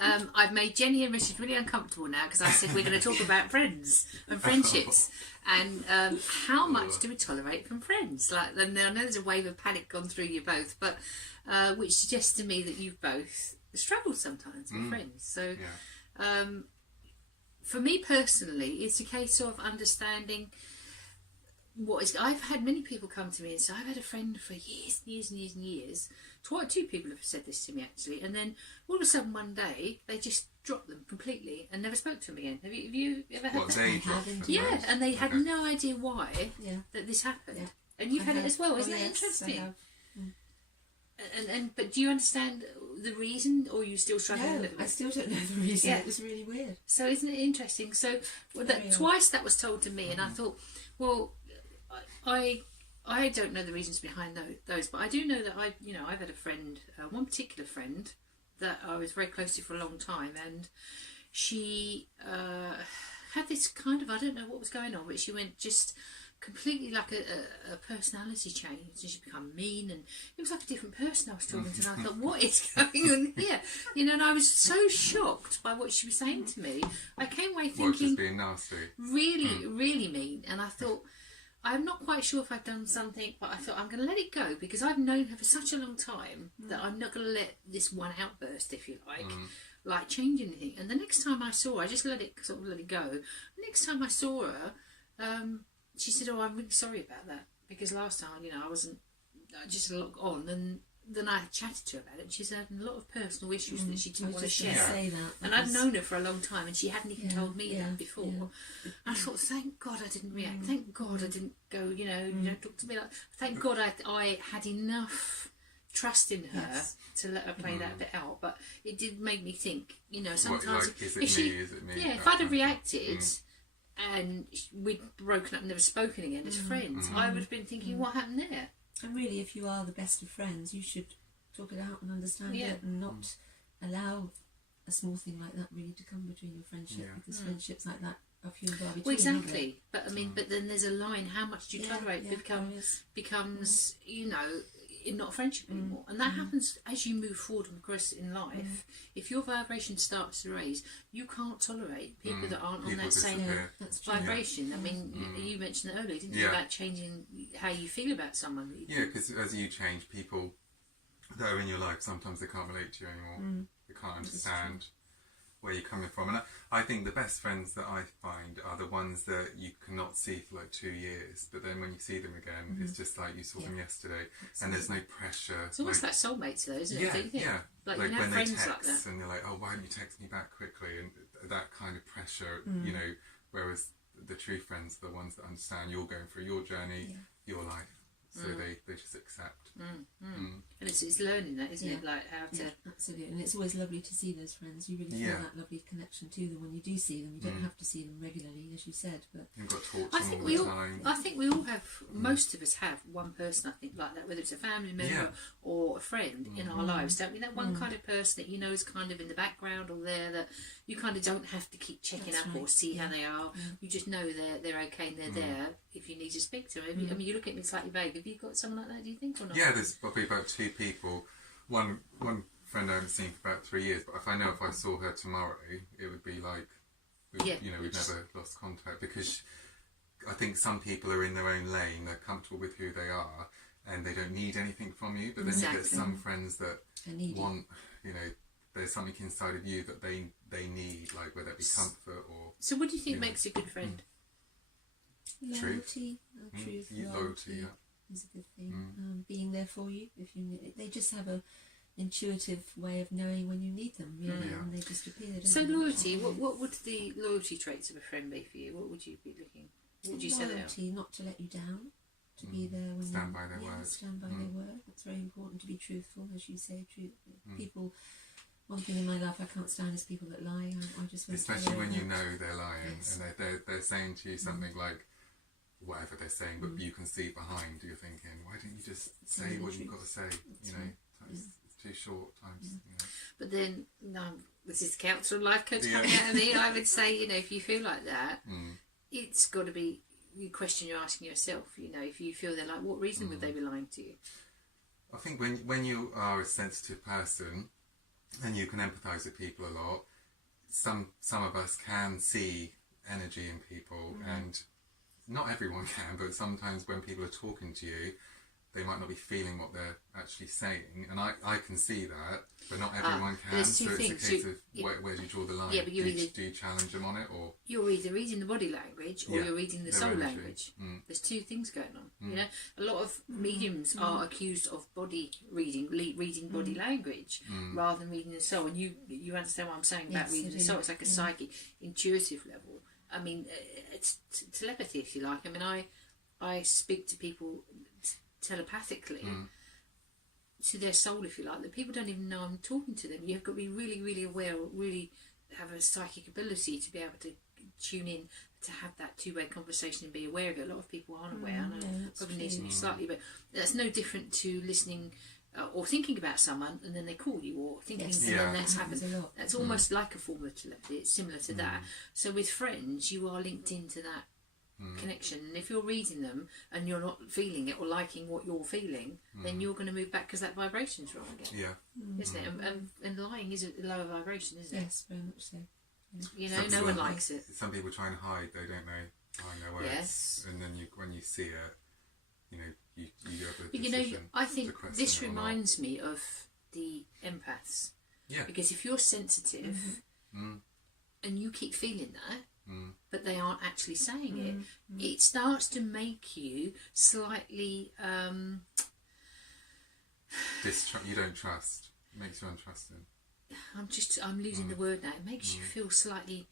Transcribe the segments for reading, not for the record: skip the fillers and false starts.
I've made Jenny and Richard really uncomfortable now because I said we're going to talk about friends and friendships and how much do we tolerate from friends? Like, and I know there's a wave of panic gone through you both, but which suggests to me that you've both struggled sometimes with friends. So for me personally, it's a case of understanding what is. I've had many people come to me and say, I've had a friend for years and years and years and years. Two people have said this to me actually, and then all of a sudden one day they just dropped them completely and never spoke to them again. Have you ever had that? They dropped yeah, and they had no idea why that this happened. And you've had it as well, isn't that interesting? But do you understand the reason, or are you still struggling a little bit? I still don't know the reason. It was really weird. So isn't it interesting? So twice that was told to me, and I thought, well, I don't know the reasons behind those, but I do know that I've had a friend, one particular friend that I was very close to for a long time, and she had this kind of, I don't know what was going on, but she went just completely like a personality change, and she become mean, and it was like a different person I was talking to, and I thought, what is going on here? And I was so shocked by what she was saying to me. I came away thinking, being nasty, really, really mean, and I thought, I'm not quite sure if I've done something, but I thought I'm going to let it go because I've known her for such a long time that I'm not going to let this one outburst, if you like change anything. And the next time I saw her, I just let it go. The next time I saw her, she said, "Oh, I'm really sorry about that because last time, I wasn't just a lot on." And then I chatted to her about it, and she's had a lot of personal issues that she didn't want to share. And I'd known her for a long time, and she hadn't even told me that before. And I thought, thank God I didn't react. Thank God I didn't go, don't talk to me like. Thank God I had enough trust in her to let her play that bit out. But it did make me think, sometimes is it me? Yeah, if I'd have reacted. And we'd broken up and never spoken again as friends, I would have been thinking, what happened there? And really, if you are the best of friends, you should talk it out and understand it, and not allow a small thing like that really to come between your friendship, because friendships like that are few and far between. Well, exactly. But but then there's a line. How much do you tolerate? Becomes not friendship anymore, and that happens as you move forward and progress in life. If your vibration starts to raise, you can't tolerate people that aren't on that same vibration. I mean, you mentioned it earlier, didn't you, about changing how you feel about someone? Yeah, because as you change, people that are in your life, sometimes they can't relate to you anymore. They can't understand where you're coming from. And I think the best friends that I find are the ones that you cannot see for like 2 years, but then when you see them again, it's just like you saw them yesterday, and there's no pressure. It's almost like soulmates though, isn't it? Yeah. Like when they friends text like that. and you're like, oh, why don't you text me back quickly? And that kind of pressure, whereas the true friends are the ones that understand you're going through your journey, your life. So they just accept. And it's learning that, isn't it? Like how to... absolutely. And it's always lovely to see those friends. You really feel that lovely connection to them when you do see them. You don't have to see them regularly, as you said, but... You've got to talk to them all the time. I think we all have, most of us have one person, I think, like that, whether it's a family member or a friend in our lives, don't we? That one kind of person that is kind of in the background or there, that you kind of don't have to keep checking up or see how they are. You just know they're okay and they're there if you need to speak to them. I mean, you look at me slightly vague. Have you got someone like that, do you think, or not? Yeah, there's probably about 2 people. One friend I haven't seen for about 3 years, but if I saw her tomorrow, it would be like, we've never lost contact, because I think some people are in their own lane, they're comfortable with who they are, and they don't need anything from you, but then you get some friends that want, there's something inside of you that they need, like whether it be comfort or... So what do you think makes a good friend? Loyalty. Loyalty, is a good thing. Being there for you if you need it. They just have a intuitive way of knowing when you need them, and they just appear. So loyalty, what would the loyalty traits of a friend be for you? What would you be looking? What would you say? Loyalty, not to let you down, to be there when stand by their word. Stand by their word. That's very important. To be truthful, as you say. People. One thing in my life I can't stand is people that lie. I just especially when you know they're lying and they're saying to you something like whatever they're saying, but you can see behind. You're thinking, why didn't you just say what you've got to say? It's too short times. But then, this is counsel and life coach coming out of me. I would say, if you feel like that, it's got to be the question you're asking yourself. If you feel they're like, what reason would they be lying to you? I think when you are a sensitive person, and you can empathise with people a lot. Some of us can see energy in people, and not everyone can, but sometimes when people are talking to you, they might not be feeling what they're actually saying, and I can see that, but not everyone can. So it's a case of where do you draw the line? Yeah, but do you challenge them on it, or you're either reading the body language or you're reading the soul language. There's two things going on. You know, a lot of mediums are accused of body reading body language rather than reading the soul. And you understand what I'm saying about reading the soul? It's like a psychic, intuitive level. I mean, it's telepathy, if you like. I mean, I speak to people telepathically to their soul, if you like, that people don't even know I'm talking to them. You've got to be really, really aware, or really have a psychic ability to be able to tune in, to have that two-way conversation and be aware of it. A lot of people aren't aware. I know probably need to be slightly, but that's no different to listening or thinking about someone and then they call you, or thinking and then that's happened. That's almost like a form of telepathy. It's similar to that. So with friends, you are linked into that connection, and if you're reading them and you're not feeling it or liking what you're feeling, then you're going to move back because that vibration's wrong again. Isn't it? And lying is a lower vibration, isn't it? Yes, very much so. You know, no one likes it. Some people try and hide; they don't know behind their words. Yes. And then when you see it, you know, you have a but decision. you know, I think this reminds me of the empaths. Yeah. Because if you're sensitive and you keep feeling that, but they aren't actually saying it, it starts to make you slightly you don't trust. It makes you untrusting. I'm losing the word now. It makes you feel slightly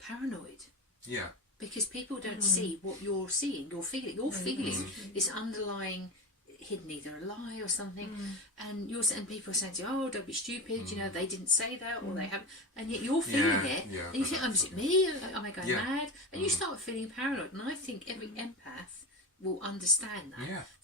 paranoid. Yeah. Because people don't see what you're seeing, you're feeling. You're feeling this underlying, hidden, either a lie or something, and people are saying to you, "Oh, don't be stupid," you know, they didn't say that, or they haven't, and yet you're feeling it, and you think, is it me? Am I going mad? And you start feeling paranoid. And I think every empath will understand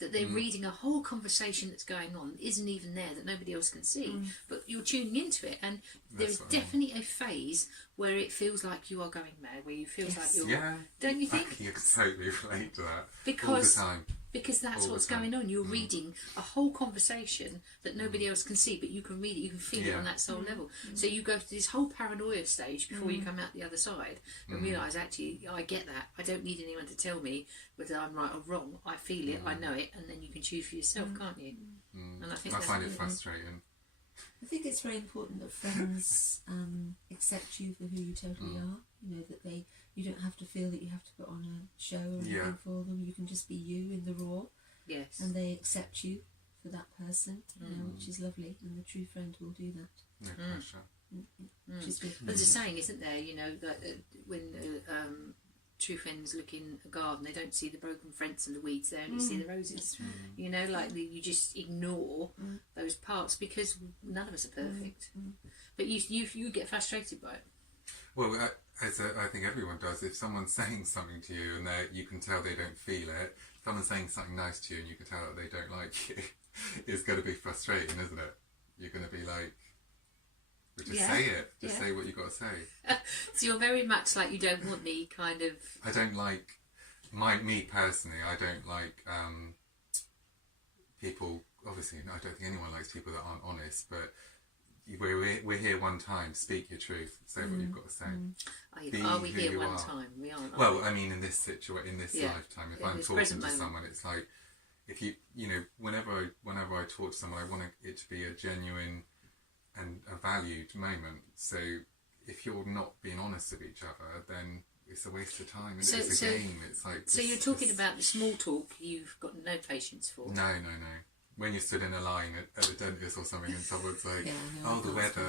that they're reading a whole conversation that's going on that isn't even there, that nobody else can see, but you're tuning into it, and there's definitely a phase where it feels like you are going mad, where you feel like you're don't you think? You can totally relate to that all the time. Because that's what's going on. You're reading a whole conversation that nobody else can see, but you can read it, you can feel it on that soul level. So you go through this whole paranoia stage before you come out the other side and realise, actually, I get that. I don't need anyone to tell me whether I'm right or wrong. I feel it, I know it, and then you can choose for yourself, can't you? And I find it frustrating. I think it's very important that friends accept you for who you totally are. You know, that you don't have to feel that you have to put on a show or anything for them. You can just be you in the raw. Yes. And they accept you for that person, you know, which is lovely. And the true friend will do that. No pressure. Which is good. There's a saying, isn't there? You know, that when true friends look in a garden, they don't see the broken fence and the weeds, they only see the roses. You know, like you just ignore those parts because none of us are perfect. But you get frustrated by it. Well, I think everyone does. If someone's saying something to you and you can tell they don't feel it, someone's saying something nice to you and you can tell that they don't like you, it's going to be frustrating, isn't it? You're going to be like, just say it. Just say what you've got to say. So you're very much like, you don't want the kind of... I don't like... Me personally, I don't like people... Obviously, I don't think anyone likes people that aren't honest, but... We're here one time. Speak your truth. Say what you've got to say. Are we here one time? We aren't. Well, I mean, in this lifetime, if I'm talking to someone, it's like, if you know, whenever I talk to someone, I want it to be a genuine and a valued moment. So if you're not being honest with each other, then it's a waste of time. It's a game. It's like. So you're talking about the small talk you've got no patience for. No. When you stood in a line at the dentist or something and someone's like, the weather,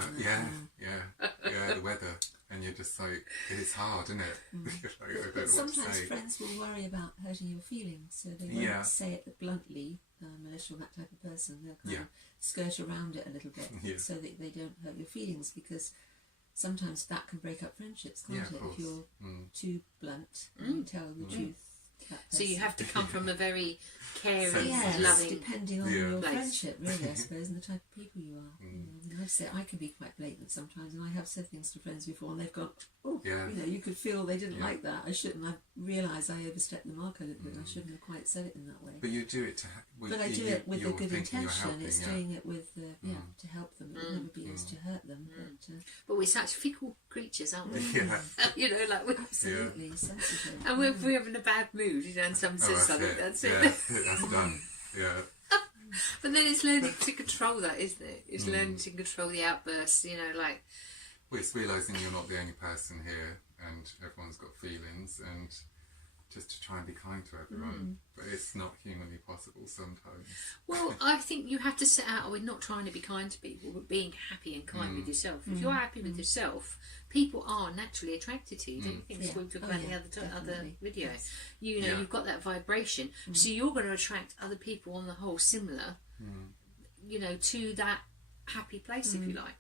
the weather, and you're just like, it's hard, isn't it? But sometimes friends will worry about hurting your feelings, so they won't say it bluntly, unless you're that type of person. They'll kind of skirt around it a little bit so that they don't hurt your feelings, because sometimes that can break up friendships, can't it? If you're too blunt and you tell the truth that So you person. have to come from a very caring, Yes, loving depending on Yeah. your place. friendship, really, I suppose, and the type of people you are. You know, I mean, I can be quite blatant sometimes, and I have said things to friends before, and they've gone, "Oh, Yeah. you know, you could feel they didn't Yeah. like that. I shouldn't. I realised I overstepped the mark a little bit. I shouldn't have quite said it in that way." But you do it to. But I do it with a you're good thinking you're intention. helping, It's yeah. doing it with to help them. It would never be as to hurt them. But we're such fickle creatures, aren't we? Yeah. You know, like we're, Absolutely sensitive. and if we're having a bad mood, you know, and someone says something, that's it. Yeah, that's done. Yeah. But then it's learning to control that, isn't it? It's learning to control the outbursts, you know, like... Well, it's realising you're not the only person here and everyone's got feelings, and just to try and be kind to everyone. But it's not humanly possible sometimes. Well, I think you have to set out with not trying to be kind to people, but being happy and kind with yourself. If you're happy with yourself, people are naturally attracted to you. Don't you think? That's what we talked about in the other video. Yes. You know, you've got that vibration. So you're going to attract other people on the whole similar, you know, to that happy place, if you like.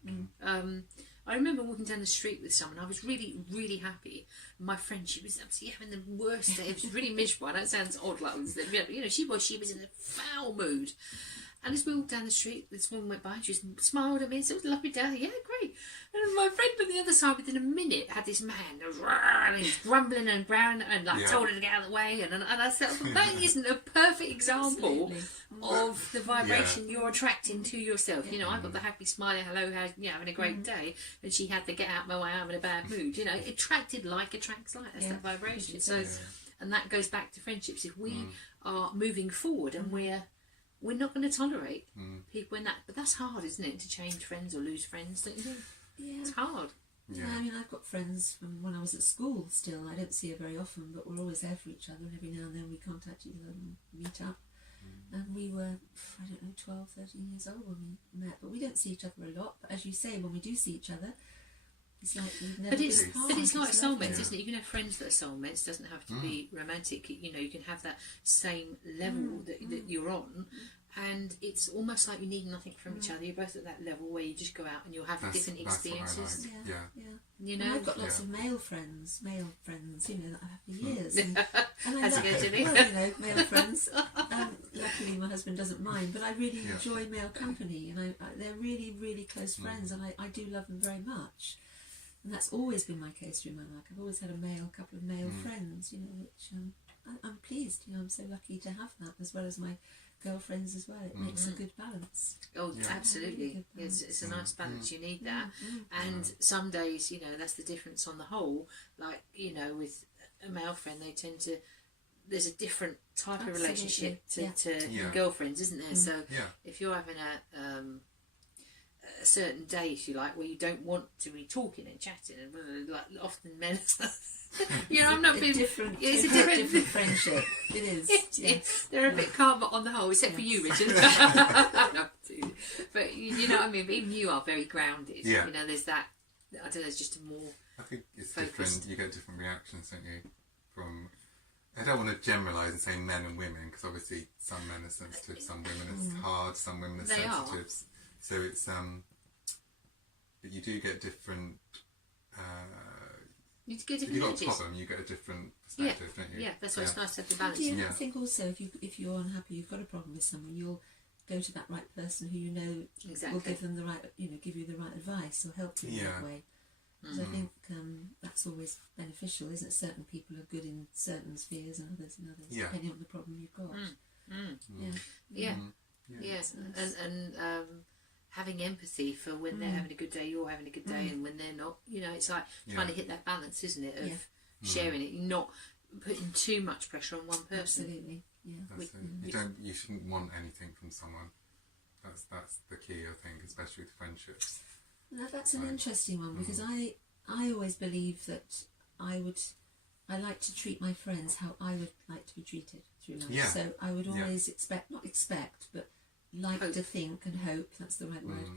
I remember walking down the street with someone. I was really, really happy. My friend, she was absolutely having the worst day. It was really miserable. That sounds odd, like, you know, she was in a foul mood. And as we walked down the street, this woman went by and she smiled at me and said, "It was a lovely day." Yeah, great. And my friend on the other side, within a minute, had this man, and he's grumbling and growling and like told her to get out of the way. And I said, that isn't a perfect example of the vibration you're attracting to yourself. You know, I've got the happy, smiling, hello, having a great day. And she had to get out of my way, I'm in a bad mood. You know, attracted like attracts like. That's that vibration. So, and that goes back to friendships. If we are moving forward and we're not going to tolerate people in that. But that's hard, isn't it, to change friends or lose friends, don't you think? Yeah. It's hard. Yeah, I mean, I've got friends from when I was at school still. I don't see her very often, but we're always there for each other, and every now and then we contact each other and meet up. And we were, I don't know, 12, 13 years old when we met, but we don't see each other a lot. But as you say, when we do see each other, it's like we've never been apart. But it's like lovely. soulmates, isn't it? You can have friends that are soulmates. It doesn't have to be romantic. You know, you can have that same level that you're on, and it's almost like you need nothing from each other. You're both at that level where you just go out and you'll have different experiences. What I like. Yeah. You know, And I've got lots of male friends, you know, that I've had for years. And I As you go, Jenny. well, you know, male friends. Luckily, my husband doesn't mind, but I really enjoy male company, and they're really, really close friends, and I do love them very much. And that's always been my case through my life. I've always had a couple of male friends, you know, which I'm pleased. You know, I'm so lucky to have that, as well as my girlfriends as well. It makes a good balance. Oh, absolutely. It's a nice balance. You need that. And some days, you know, that's the difference on the whole. Like, you know, with a male friend, they tend to... There's a different type of relationship to girlfriends, isn't there? So if you're having a certain day, if you like, where you don't want to be talking and chatting, and like often men... You know, I'm not being different. It's a different friendship. It is. They're a bit calmer on the whole, except for you, Richard. But you know what I mean. But even you are very grounded. Yeah. You know, there's that. I don't know. There's just a more. I think it's focused. different. You get different reactions, don't you? From I don't want to generalise and say men and women, because obviously some men are sensitive, some women are hard, some women are They sensitive. So it's but you do get different. You get different If you've got a energies. problem, you get a different perspective, don't you? Yeah, that's why it's nice to have the balance. Do you not think also if you're unhappy, you've got a problem with someone, you'll go to that right person who you know will give them the right, you know, give you the right advice or help you in that way. Because I think that's always beneficial, isn't it? Certain people are good in certain spheres and others in others, depending on the problem you've got. And having empathy for when they're having a good day, you're having a good day, and when they're not, you know, it's like trying to hit that balance, isn't it, of sharing it, not putting too much pressure on one person. Absolutely, yeah. You shouldn't want anything from someone. That's the key, I think, especially with friendships. Now, that's an interesting one, because I always believe that I like to treat my friends how I would like to be treated through life. Yeah. So I would always but like Hope. to think and hope, that's the right word,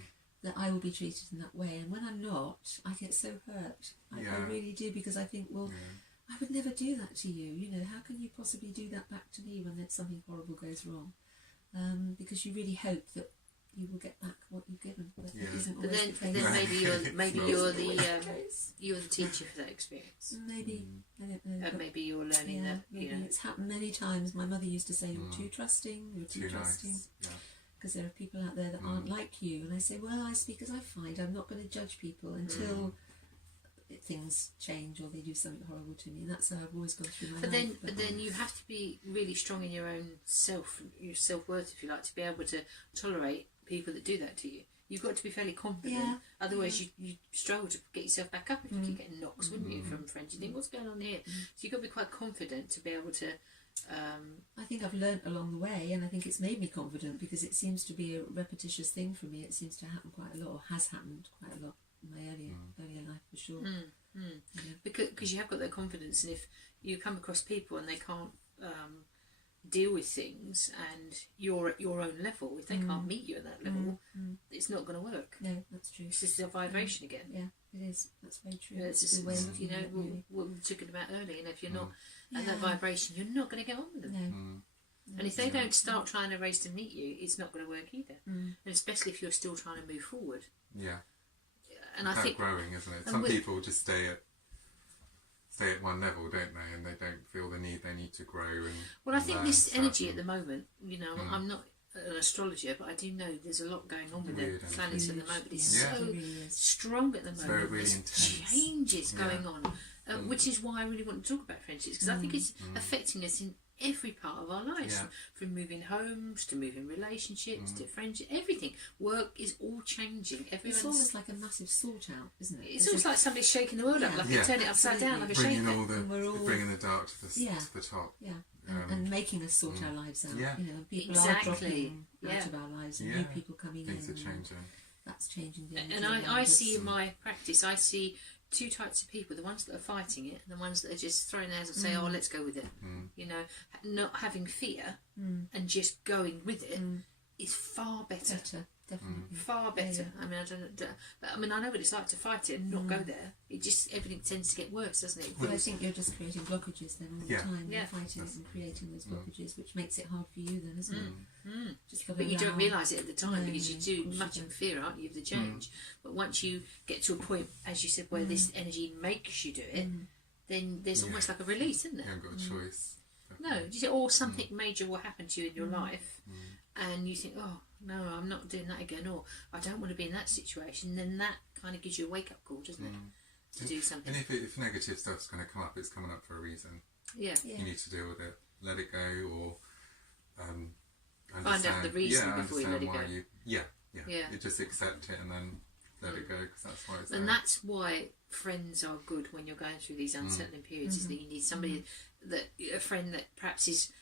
that I will be treated in that way. And when I'm not, I get so hurt. I really do, because I think, well, I would never do that to you. You know, how can you possibly do that back to me when something horrible goes wrong? Because you really hope that you will get back what you've given. But Yeah. it isn't But always then the case. maybe you're the teacher for that experience. Maybe, I don't know. And maybe you're learning that. Maybe it's happened many times. My mother used to say, "You're too trusting. You're too trusting." Nice. Yeah. Because there are people out there that aren't like you, and I say, well, I speak as I find. I'm not going to judge people until things change or they do something horrible to me, and that's how I've always gone through my life. But then you have to be really strong in your own your self-worth, if you like, to be able to tolerate people that do that to you. You've got to be fairly confident, otherwise you struggle to get yourself back up if you keep getting knocks, wouldn't you, from friends? You think, what's going on here? So you've got to be quite confident to be able to... I think I've learnt along the way, and I think it's made me confident, because it seems to be a repetitious thing for me. It seems to happen quite a lot, or has happened quite a lot in my earlier life, for sure. Because you have got that confidence, and if you come across people and they can't deal with things, and you're at your own level, if they can't meet you at that level, it's not going to work. No, that's true. It's just a vibration again. Yeah, it is. That's very true. It's just, what we were talking about earlier, and if you're not at that vibration, you're not going to get on with them. No. And if they don't start trying to race to meet you, it's not going to work either. And especially if you're still trying to move forward. Yeah. And it's I think growing, isn't it? Some people just stay at one level, don't they? And they don't feel the need. They need to grow. And I think this energy at the moment, I'm not an astrologer, but I do know there's a lot going on with the planets at the moment. It's so strong at the moment. Very, really there's intense. Changes going on, which is why I really want to talk about friendships, because I think it's affecting us in every part of our lives, from moving homes to moving relationships to friendship, everything. Work is all changing. It's almost like a massive sort out, isn't it? It's almost like somebody's shaking the world up, like you turn it upside down, like a bringing shaker. Bringing the dark to the top. Yeah. And making us sort our lives out. Yeah. People are dropping out of our lives, and new people coming in. Things are changing. That's changing the energy. And I see in my practice, I see two types of people: the ones that are fighting it, and the ones that are just throwing theirs and say, "Oh, let's go with it." Not having fear and just going with it is far better. Definitely. Far better. Yeah. I know what it's like to fight it and not go there. It just, everything tends to get worse, doesn't it? Well, I think you're just creating blockages then all the time. Yeah. You're fighting it and creating those blockages, which makes it hard for you then, isn't it? But you don't realise it at the time, because you're too much in fear, aren't you, of the change. But once you get to a point, as you said, where this energy makes you do it, then there's almost like a release, isn't there? You haven't got a choice. No, or something major will happen to you in your life, and you think, oh no, I'm not doing that again, or I don't want to be in that situation. Then that kind of gives you a wake up call, doesn't it, to do something. And if negative stuff's going to come up, it's coming up for a reason. Yeah. You need to deal with it, let it go, or find out the reason before you let it go. You just accept it and then let it go, because that's why it's there. And that's why friends are good when you're going through these unsettling periods, is that you need somebody a friend that perhaps is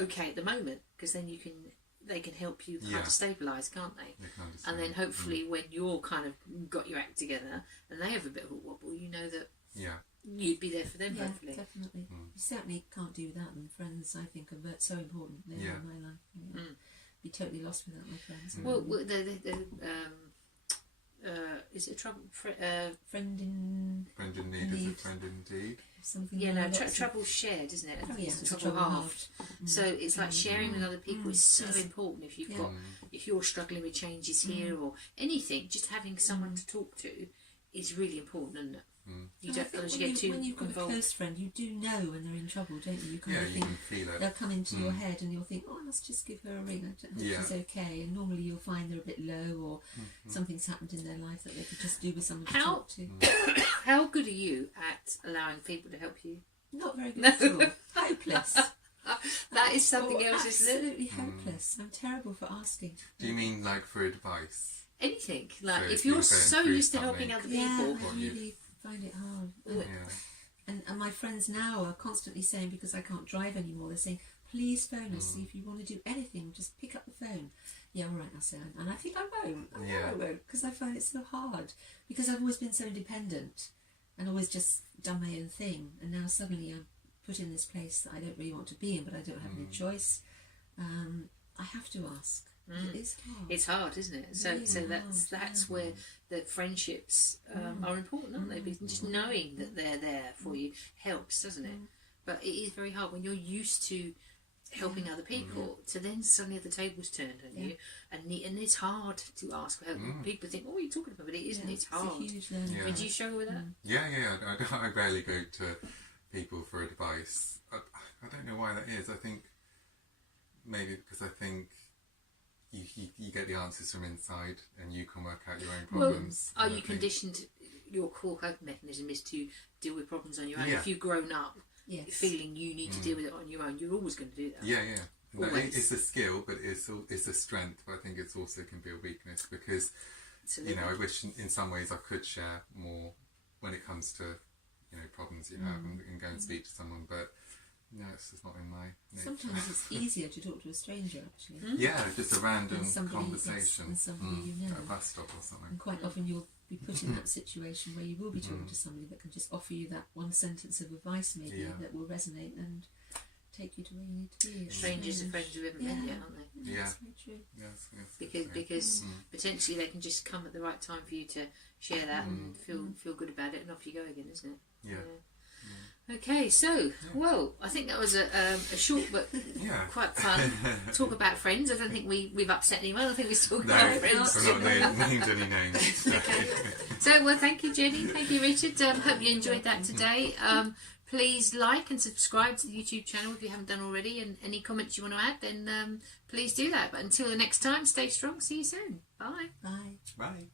okay at the moment, because then they can help you kind of stabilise, can't they? And then hopefully when you're kind of got your act together and they have a bit of a wobble, you know that you'd be there for them, hopefully. Definitely. You certainly can't do without them. Friends, I think, are so important. They are in my life. Be totally lost without my friends. Well, is it a trouble? Friend in need is a friend indeed. Something. Trouble shared, isn't it? It's trouble halved. So it's like sharing with other people is so important. If you've got, if you're struggling with changes here or anything, just having someone to talk to is really important, isn't it? You don't get too when you've got involved. a close friend, you do know when they're in trouble, don't you? You kind of you think can feel it. they'll come into your head, and you'll think, "Oh, I must just give her a ring. I hope she's okay." And normally you'll find they're a bit low, or something's happened in their life that they could just do with someone to talk to. How good are you at allowing people to help you? Not very good at all. Hopeless. That is something else, isn't it? Absolutely hopeless. I'm terrible for asking. Do you mean like for advice? Anything. Like So if if you're you're so going used to through helping other something- people. I really find it hard. And my friends now are constantly saying, because I can't drive anymore, they're saying, please phone us. See if you want to do anything, just pick up the phone. Yeah, all right, I'll say. And I think I won't. I know I won't, because I find it so hard. Because I've always been so independent and always just done my own thing. And now suddenly I'm put in this place that I don't really want to be in, but I don't have any choice. I have to ask. It is hard. It's hard, isn't it? So that's where the friendships are important, aren't they? Because just knowing that they're there for you helps, doesn't it? But it is very hard when you're used to helping other people. So then suddenly the tables turned on you, and it's hard to ask for help. People think, "Oh, what are you talking about?" But it isn't. It's hard. It's a huge learning. I mean, do you struggle with that? Yeah. I rarely go to people for advice. I don't know why that is. I think maybe because I think you get the answers from inside, and you can work out your own problems. Well, are you conditioned? Your core coping mechanism is to deal with problems on your own. Yeah. If you've grown up feeling you need to deal with it on your own, you're always going to do that. Yeah. No, it's a skill, but it's a strength. But I think it's also can be a weakness because I wish in some ways I could share more when it comes to problems you have and go and speak to someone. But it's just not in my nature. Sometimes it's easier to talk to a stranger actually. Yeah, just a random somebody, conversation. Yes, somebody you know. At a bus stop or something. And quite often you'll be put in that situation where you will be talking to somebody that can just offer you that one sentence of advice maybe that will resonate and take you to where you need to be. Strangers are friends who haven't met yet, aren't they? Yeah, that's very true. Yes, because potentially they can just come at the right time for you to share that and feel good about it, and off you go again, isn't it? Yeah. Okay, so I think that was a short but quite fun talk about friends. I don't think we've upset anyone. I think we're talking about friends. We're not named any names. Okay. So thank you, Jenny. Thank you, Richard. Hope you enjoyed that today. Please like and subscribe to the YouTube channel if you haven't done already. And any comments you want to add, then please do that. But until the next time, stay strong. See you soon. Bye. Bye. Bye.